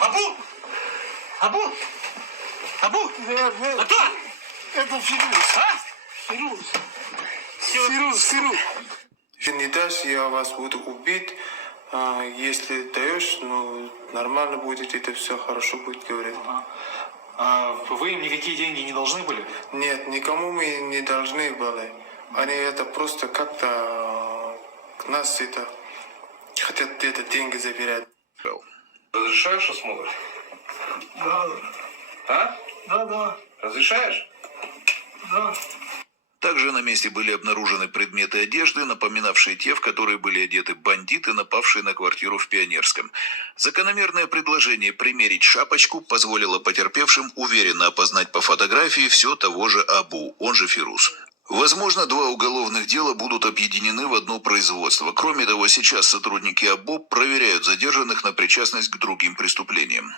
Абу! Абу! Абу! А кто? Это Фирус. А? Фирус. Всё. Фирус, Фирус. Если не дашь, я вас буду убить. Если даешь, ну, нормально будет, это все хорошо будет, говорить. А вы им никакие деньги не должны были? Нет, никому мы не должны были. Они это просто как-то к нас это хотят это деньги забирать. Разрешаешь осмотр? Да, А? да. Разрешаешь? Да. Также на месте были обнаружены предметы одежды, напоминавшие те, в которые были одеты бандиты, напавшие на квартиру в Пионерском. Закономерное предложение примерить шапочку позволило потерпевшим уверенно опознать по фотографии все того же Абу, он же Фирус. Возможно, два уголовных дела будут объединены в одно производство. Кроме того, сейчас сотрудники АБО проверяют задержанных на причастность к другим преступлениям.